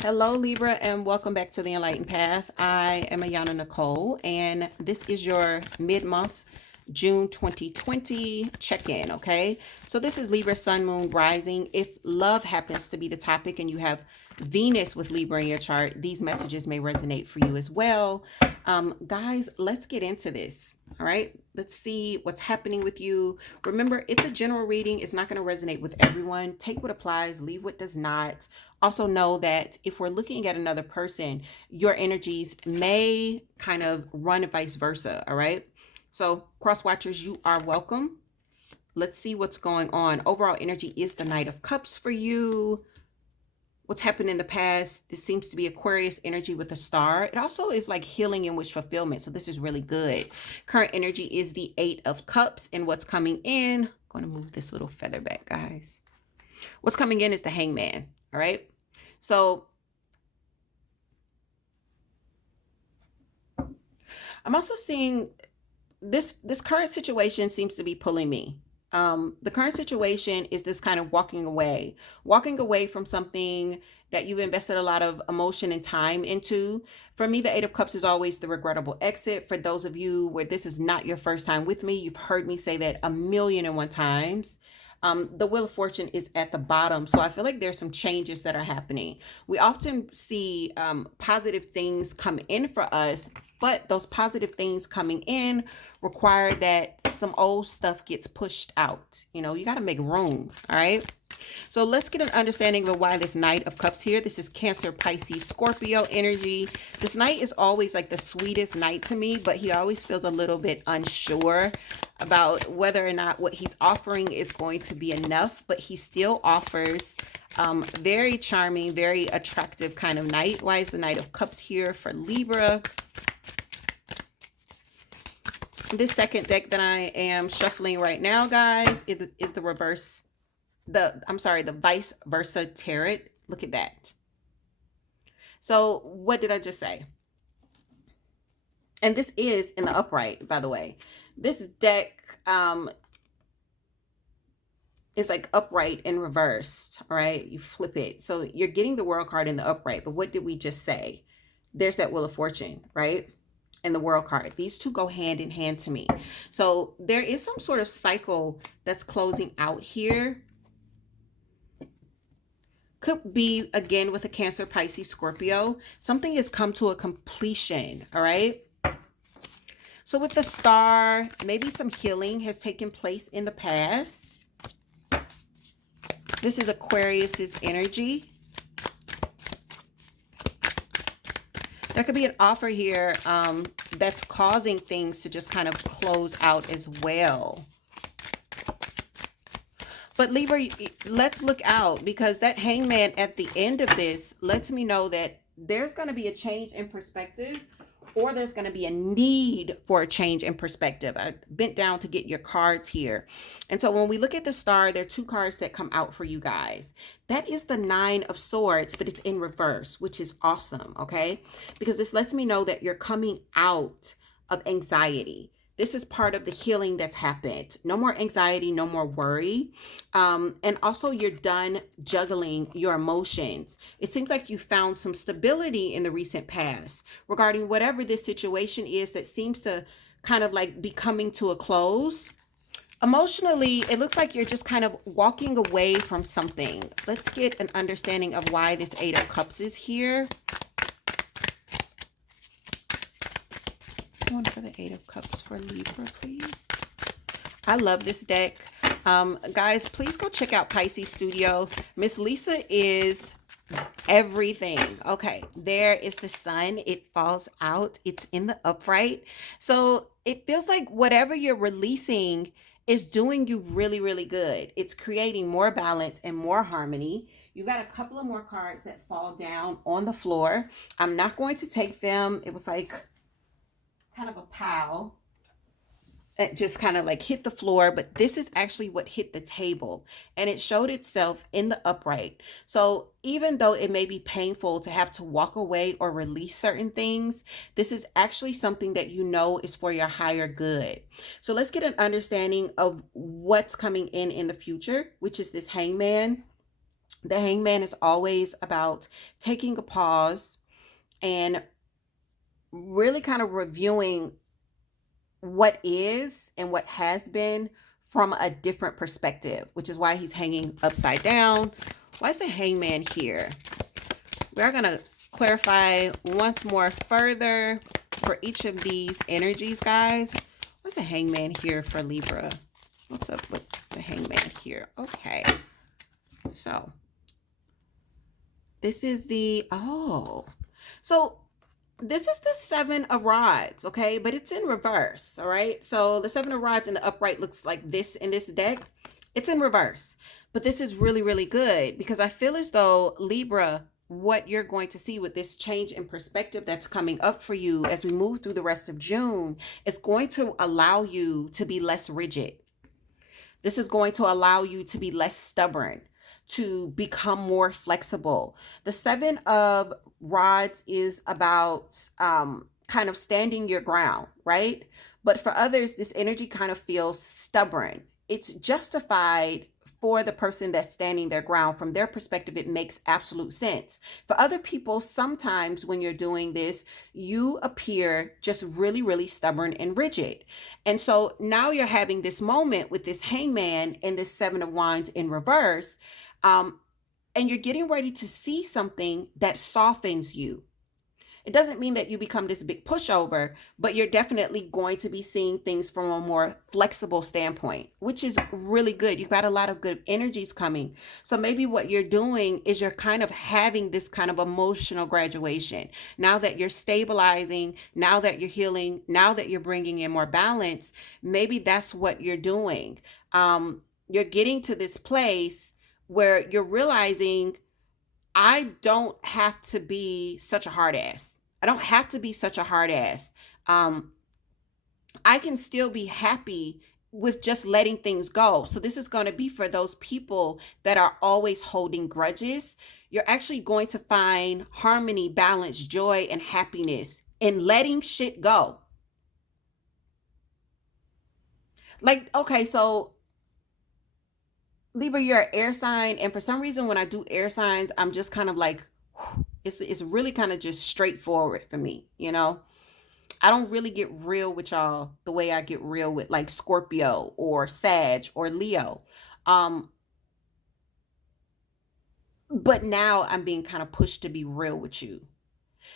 Hello, Libra, and welcome back to the Enlightened Path. I am Ayana Nicole, and this is your mid-month June 2020 check-in, okay? So this is Libra, Sun, Moon, Rising. If love happens to be the topic and you have Venus with Libra in your chart, these messages may resonate for you as well. Guys, let's get into this, all right? Let's see what's happening with you. Remember, it's a general reading. It's not going to resonate with everyone. Take what applies, leave what does not. Also know that if we're looking at another person, your energies may kind of run vice versa, all right? So cross watchers, you are welcome. Let's see what's going on. Overall energy is the Knight of Cups for you. What's happened in the past, this seems to be Aquarius energy with a star. It also is like healing and wish fulfillment. So this is really good. Current energy is the Eight of Cups. And what's coming in, I'm going to move this little feather back, guys. What's coming in is the Hangman, all right? So I'm also seeing this current situation seems to be pulling me. The current situation is this kind of walking away from something that you've invested a lot of emotion and time into. For me, the Eight of Cups is always the regrettable exit. For those of you where this is not your first time with me, you've heard me say that a million and one times. The Wheel of Fortune is at the bottom. So I feel like there's some changes that are happening. We often see positive things come in for us, but those positive things coming in require that some old stuff gets pushed out. You know, you got to make room. All right. So let's get an understanding of why this Knight of Cups here. This is Cancer, Pisces, Scorpio energy. This Knight is always like the sweetest Knight to me, but he always feels a little bit unsure about whether or not what he's offering is going to be enough, but he still offers very charming, very attractive kind of Knight. Why is the Knight of Cups here for Libra? This second deck that I am shuffling right now, guys, is the reverse, the vice versa tarot. Look at that. So what did I just say? And this is in the upright, by the way. This deck is like upright and reversed, all right? You flip it. So you're getting the World card in the upright, but what did we just say? There's that Wheel of Fortune, right? And the World card. These two go hand in hand to me. So there is some sort of cycle that's closing out here. Could be, again, with a Cancer, Pisces, Scorpio. Something has come to a completion, all right? So with the Star, maybe some healing has taken place in the past. This is Aquarius's energy. There could be an offer here that's causing things to just kind of close out as well. But Libra, let's look out, because that Hangman at the end of this lets me know that there's going to be a change in perspective, or there's going to be a need for a change in perspective. I bent down to get your cards here. And so when we look at the Star, there are two cards that come out for you guys. That is the Nine of Swords, but it's in reverse, which is awesome, okay? Because this lets me know that you're coming out of anxiety. This is part of the healing that's happened. No more anxiety, no more worry. And also you're done juggling your emotions. It seems like you found some stability in the recent past regarding whatever this situation is that seems to kind of like be coming to a close. Emotionally, it looks like you're just kind of walking away from something. Let's get an understanding of why this Eight of Cups is here. One for the Eight of Cups for Libra, please. I love this deck. Guys, please go check out Pisces Studio. Miss Lisa is everything. Okay, there is the sun. It falls out. It's in the upright. So it feels like whatever you're releasing is doing you really, really good. It's creating more balance and more harmony. You've got a couple of more cards that fall down on the floor. I'm not going to take them. It was like kind of a pile. It just kind of like hit the floor, but this is actually what hit the table, and it showed itself in the upright. So even though it may be painful to have to walk away or release certain things, this is actually something that you know is for your higher good. So let's get an understanding of what's coming in the future, which is this Hangman. The Hangman is always about taking a pause and really kind of reviewing what is and what has been from a different perspective, which is why he's hanging upside down. Why is the Hangman here? We're going to clarify once more further for each of these energies, guys. What's the Hangman here for Libra? What's up with the Hangman here? Okay. So this is so this is the Seven of Rods, okay? But it's in reverse, all right? So the Seven of Rods in the upright looks like this in this deck. It's in reverse. But this is really, really good because I feel as though, Libra, what you're going to see with this change in perspective that's coming up for you as we move through the rest of June is going to allow you to be less rigid. This is going to allow you to be less stubborn, to become more flexible. The Seven of Rods is about kind of standing your ground, right? But for others, this energy kind of feels stubborn. It's justified for the person that's standing their ground. From their perspective, it makes absolute sense. For other people, sometimes when you're doing this, you appear just really, really stubborn and rigid. And so now you're having this moment with this Hangman and this Seven of Wands in reverse. And you're getting ready to see something that softens you. It doesn't mean that you become this big pushover, but you're definitely going to be seeing things from a more flexible standpoint, which is really good. You've got a lot of good energies coming. So maybe what you're doing is you're kind of having this kind of emotional graduation. Now that you're stabilizing, now that you're healing, now that you're bringing in more balance, maybe that's what you're doing. You're getting to this place where you're realizing, I don't have to be such a hard ass. I don't have to be such a hard ass. I can still be happy with just letting things go. So this is going to be for those people that are always holding grudges. You're actually going to find harmony, balance, joy, and happiness in letting shit go. Like, okay, so Libra, you're an air sign, and for some reason, when I do air signs, I'm just kind of like, it's really kind of just straightforward for me, you know. I don't really get real with y'all the way I get real with like Scorpio or Sag or Leo. Um, but now I'm being kind of pushed to be real with you.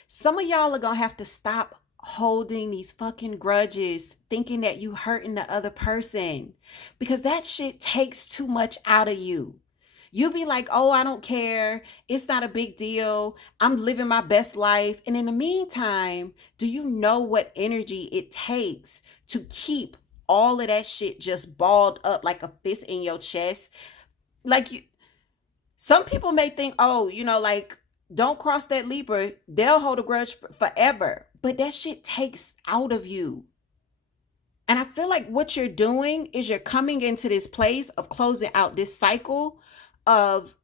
Some of y'all are gonna have to stop holding these fucking grudges, thinking that you hurting the other person, because that shit takes too much out of you. You be like, oh, I don't care. It's not a big deal. I'm living my best life. And in the meantime, do you know what energy it takes to keep all of that shit just balled up like a fist in your chest? Like, some people may think, oh, like, don't cross that Libra. They'll hold a grudge forever. But that shit takes out of you. And I feel like what you're doing is you're coming into this place of closing out this cycle of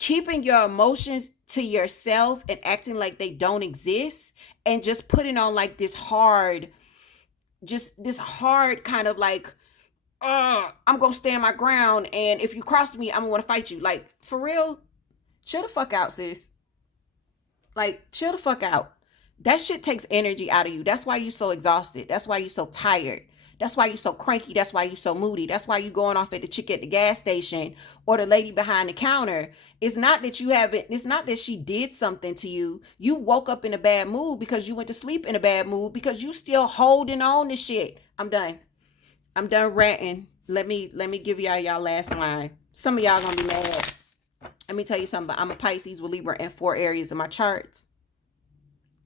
keeping your emotions to yourself and acting like they don't exist, and just putting on like this hard kind of like, I'm gonna stand my ground, and if you cross me, I'm gonna want to fight you. Like, for real, chill the fuck out, sis. Like, chill the fuck out. That shit takes energy out of you. That's why you so exhausted. That's why you so tired. That's why you so cranky. That's why you so moody. That's why you going off at the chick at the gas station or the lady behind the counter. It's not that she did something to you. You woke up in a bad mood because you went to sleep in a bad mood because you still holding on to shit. I'm done. I'm done ranting. Let me give y'all last line. Some of y'all gonna be mad. Let me tell you something. I'm a Pisces with Libra in 4 areas of my charts.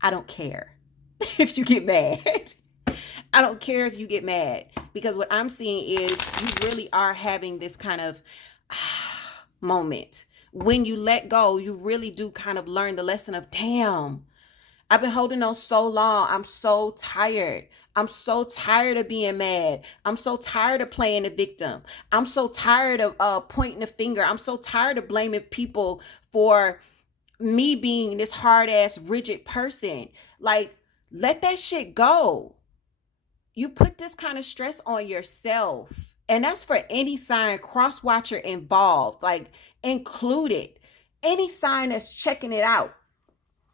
I don't care if you get mad. I don't care if you get mad, because what I'm seeing is you really are having this kind of moment. When you let go, you really do kind of learn the lesson of, damn, I've been holding on so long. I'm so tired. I'm so tired of being mad. I'm so tired of playing the victim. I'm so tired of pointing the finger. I'm so tired of blaming people for me being this hard ass rigid person. Like, let that shit go. You put this kind of stress on yourself, And that's for any sign, cross watcher involved, like included. Any sign that's checking it out.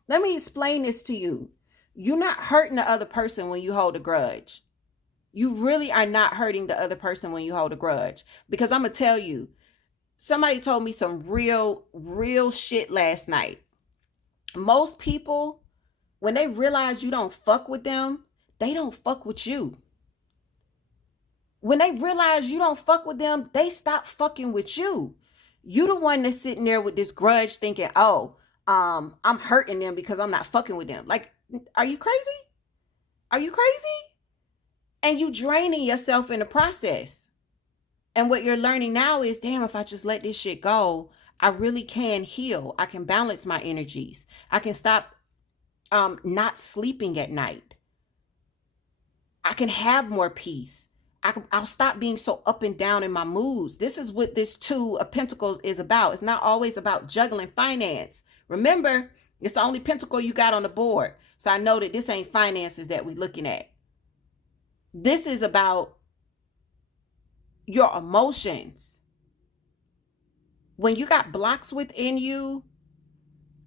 Let me explain this to you. You're not hurting the other person when you hold a grudge. You really are not hurting the other person when you hold a grudge. Because I'm going to tell you, somebody told me some real shit last night. Most people, when they realize you don't fuck with them, they don't fuck with you. When they realize you don't fuck with them, they stop fucking with you. You the one that's sitting there with this grudge thinking, oh, I'm hurting them because I'm not fucking with them. Like, are you crazy? Are you crazy? And you draining yourself in the process. And what you're learning now is, damn, if I just let this shit go, I really can heal. I can balance my energies. I can stop not sleeping at night. I can have more peace. I'll stop being so up and down in my moods. This is what this Two of Pentacles is about. It's not always about juggling finance. Remember, it's the only pentacle you got on the board. So I know that this ain't finances that we're looking at. This is about your emotions. When you got blocks within you,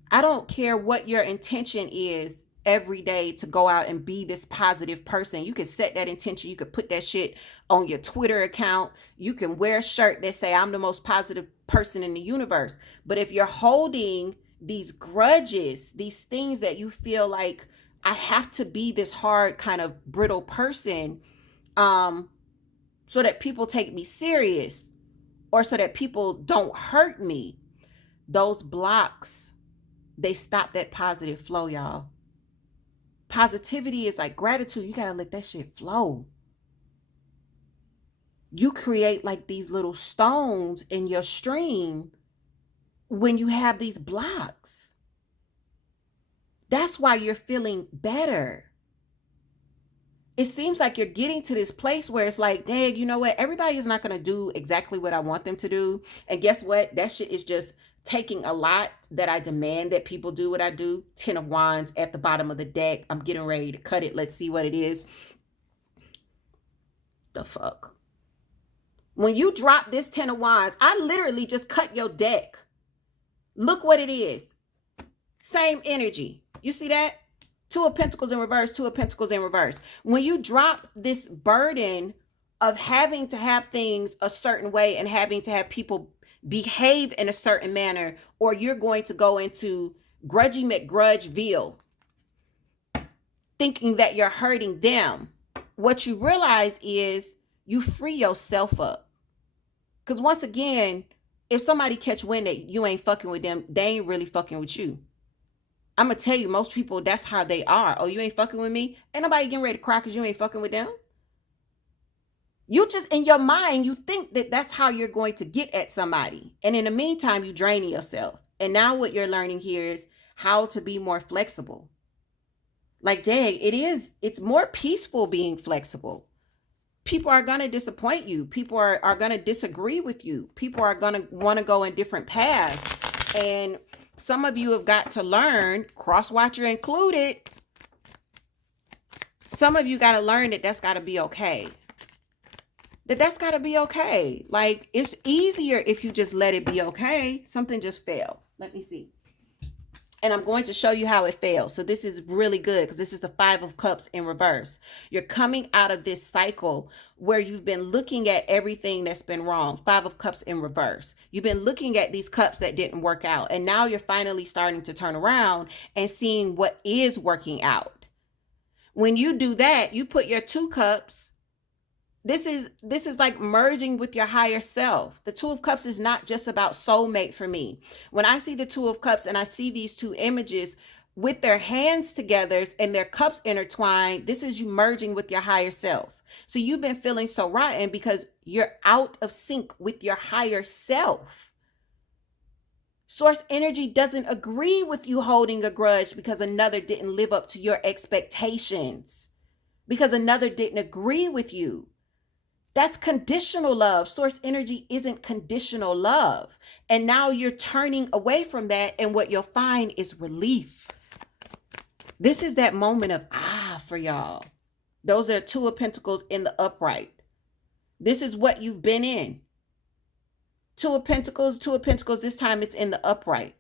I don't care what your intention is every day to go out and be this positive person. You can set that intention. You could put that shit on your Twitter account. You can wear a shirt that say, I'm the most positive person in the universe. But if you're holding these grudges, these things that you feel like, I have to be this hard kind of brittle person, so that people take me serious, or so that people don't hurt me, those blocks, they stop that positive flow, y'all. Positivity is like gratitude. You gotta let that shit flow. You create like these little stones in your stream when you have these blocks. That's why you're feeling better. It seems like you're getting to this place where it's like, dang, you know what? Everybody is not going to do exactly what I want them to do. And guess what? That shit is just taking a lot that I demand that people do what I do. 10 of Wands at the bottom of the deck. I'm getting ready to cut it. Let's see what it is. The fuck? When you drop this 10 of Wands, I literally just cut your deck. Look what it is. Same energy. You see that? Two of Pentacles in reverse, Two of Pentacles in reverse. When you drop this burden of having to have things a certain way and having to have people behave in a certain manner, or you're going to go into grudgy McGrudgeville, thinking that you're hurting them, what you realize is you free yourself up. Because once again, if somebody catch wind that you ain't fucking with them, they ain't really fucking with you. I'm going to tell you, most people, that's how they are. Oh, you ain't fucking with me? Ain't nobody getting ready to cry because you ain't fucking with them. You just, in your mind, you think that that's how you're going to get at somebody. And in the meantime, you draining yourself. And now what you're learning here is how to be more flexible. Like, dang, it's more peaceful being flexible. People are going to disappoint you. People are going to disagree with you. People are going to want to go in different paths. And some of you have got to learn, cross-watcher included, some of you got to learn that that's got to be okay. That's got to be okay. Like, it's easier if you just let it be okay. Something just fell. Let me see. And I'm going to show you how it fails. So this is really good because this is the Five of Cups in reverse. You're coming out of this cycle where you've been looking at everything that's been wrong. Five of Cups in reverse. You've been looking at these cups that didn't work out. And now you're finally starting to turn around and seeing what is working out. When you do that, you put your two cups. This is like merging with your higher self. The Two of Cups is not just about soulmate for me. When I see the Two of Cups and I see these two images with their hands together and their cups intertwined, this is you merging with your higher self. So you've been feeling so rotten because you're out of sync with your higher self. Source energy doesn't agree with you holding a grudge because another didn't live up to your expectations, because another didn't agree with you. That's conditional love. Source energy isn't conditional love. And now you're turning away from that, and what you'll find is relief. This is that moment of for y'all. Those are Two of Pentacles in the upright. This is what you've been in. Two of Pentacles, Two of Pentacles. This time it's in the upright.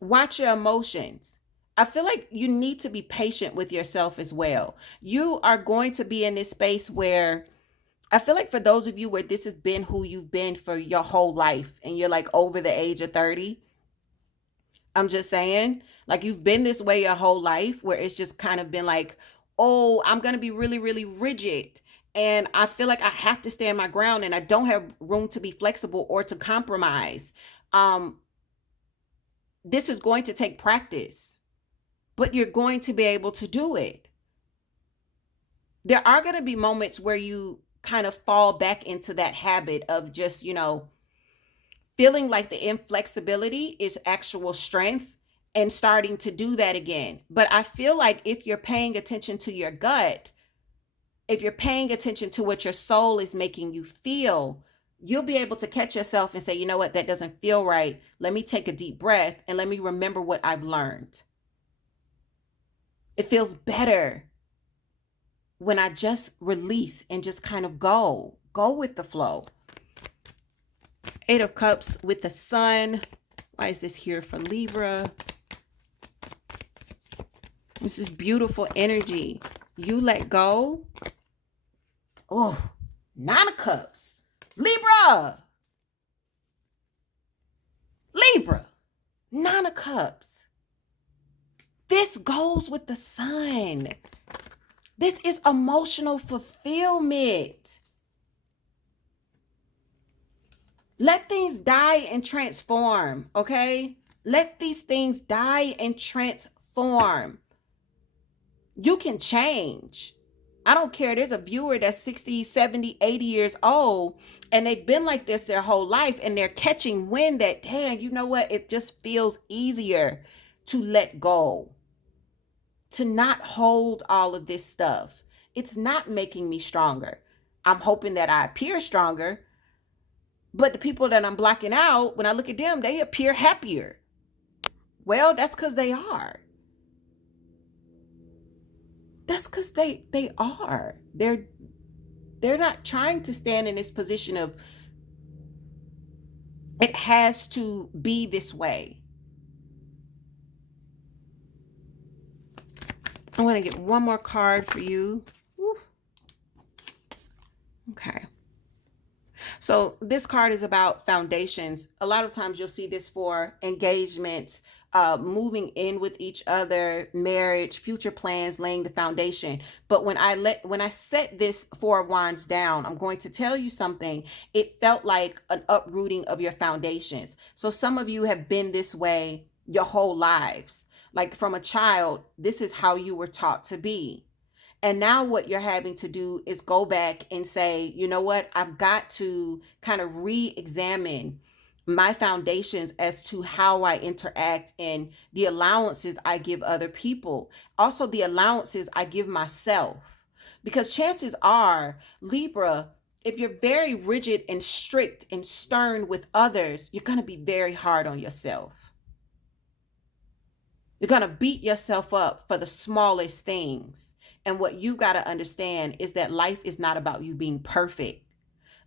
Watch your emotions. I feel like you need to be patient with yourself as well. You are going to be in this space where I feel like for those of you where this has been who you've been for your whole life and you're like over the age of 30, I'm just saying, like you've been this way your whole life where it's just kind of been like, oh, I'm going to be really, really rigid. And I feel like I have to stand my ground and I don't have room to be flexible or to compromise. Um, this is going to take practice, but you're going to be able to do it. There are going to be moments where you kind of fall back into that habit of just, feeling like the inflexibility is actual strength and starting to do that again. But I feel like if you're paying attention to your gut, if you're paying attention to what your soul is making you feel, you'll be able to catch yourself and say, you know what, that doesn't feel right. Let me take a deep breath and let me remember what I've learned. It feels better when I just release and just kind of go with the flow. Eight of Cups with the Sun. Why is this here for Libra? This is beautiful energy. You let go. Oh, Nine of Cups. Libra. Nine of Cups. This goes with the Sun. This is emotional fulfillment. Let things die and transform, okay? Let these things die and transform. You can change. I don't care. There's a viewer that's 60, 70, 80 years old, and they've been like this their whole life, and they're catching wind that, damn, you know what? It just feels easier to let go, to not hold all of this stuff. It's not making me stronger. I'm hoping that I appear stronger, but the people that I'm blocking out, when I look at them, they appear happier. Well, that's because they are. That's because they are. They're not trying to stand in this position of it has to be this way. I want to get one more card for you. Woo. Okay. So this card is about foundations. A lot of times you'll see this for engagements, moving in with each other, marriage, future plans, laying the foundation. But when I set this Four of Wands down, I'm going to tell you something. It felt like an uprooting of your foundations. So some of you have been this way your whole lives. Like from a child, this is how you were taught to be. And now what you're having to do is go back and say, you know what, I've got to kind of re-examine my foundations as to how I interact and the allowances I give other people. Also the allowances I give myself. Because chances are, Libra, if you're very rigid and strict and stern with others, you're going to be very hard on yourself. You're going to beat yourself up for the smallest things. And what you got to understand is that life is not about you being perfect.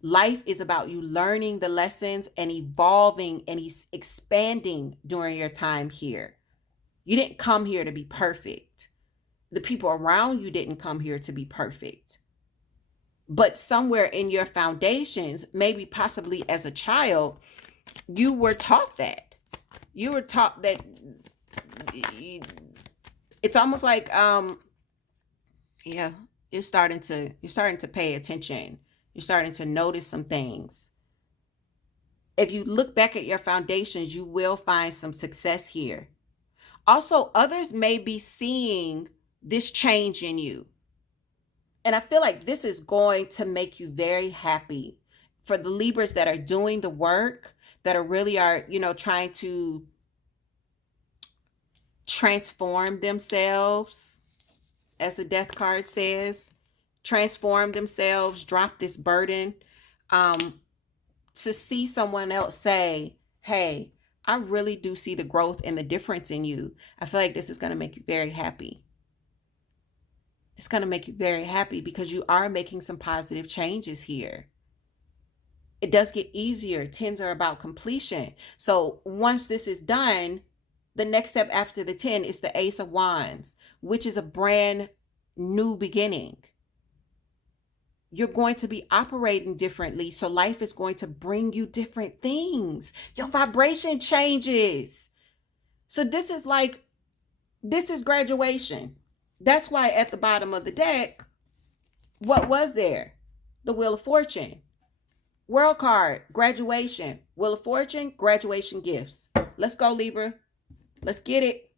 Life is about you learning the lessons and evolving and expanding during your time here. You didn't come here to be perfect. The people around you didn't come here to be perfect. But somewhere in your foundations, maybe possibly as a child, you were taught that. You were taught that it's almost like yeah, you're starting to pay attention. You're starting to notice some things. If you look back at your foundations, you will find some success here. Also, others may be seeing this change in you. And I feel like this is going to make you very happy. For the Libras that are doing the work, that are really trying to transform themselves, as the Death card says, transform themselves, drop this burden, to see someone else say, hey, I really do see the growth and the difference in you. I feel like this is going to make you very happy. It's going to make you very happy because you are making some positive changes here. It does get easier. Tens are about completion. So once this is done, the next step after the 10 is the Ace of Wands, which is a brand new beginning. You're going to be operating differently. So life is going to bring you different things. Your vibration changes. So this is graduation. That's why at the bottom of the deck, what was there? The Wheel of Fortune. World card, graduation. Wheel of Fortune, graduation gifts. Let's go, Libra. Let's get it.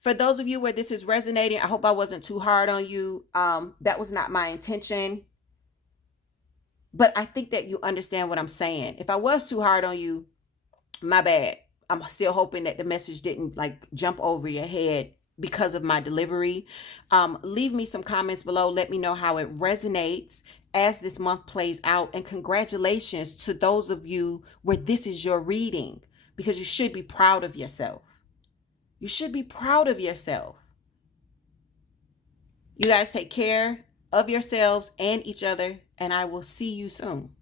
For those of you where this is resonating, I hope I wasn't too hard on you. That was not my intention. But I think that you understand what I'm saying. If I was too hard on you, my bad. I'm still hoping that the message didn't jump over your head because of my delivery. Leave me some comments below. Let me know how it resonates as this month plays out. And congratulations to those of you where this is your reading, because you should be proud of yourself. You should be proud of yourself. You guys take care of yourselves and each other, and I will see you soon.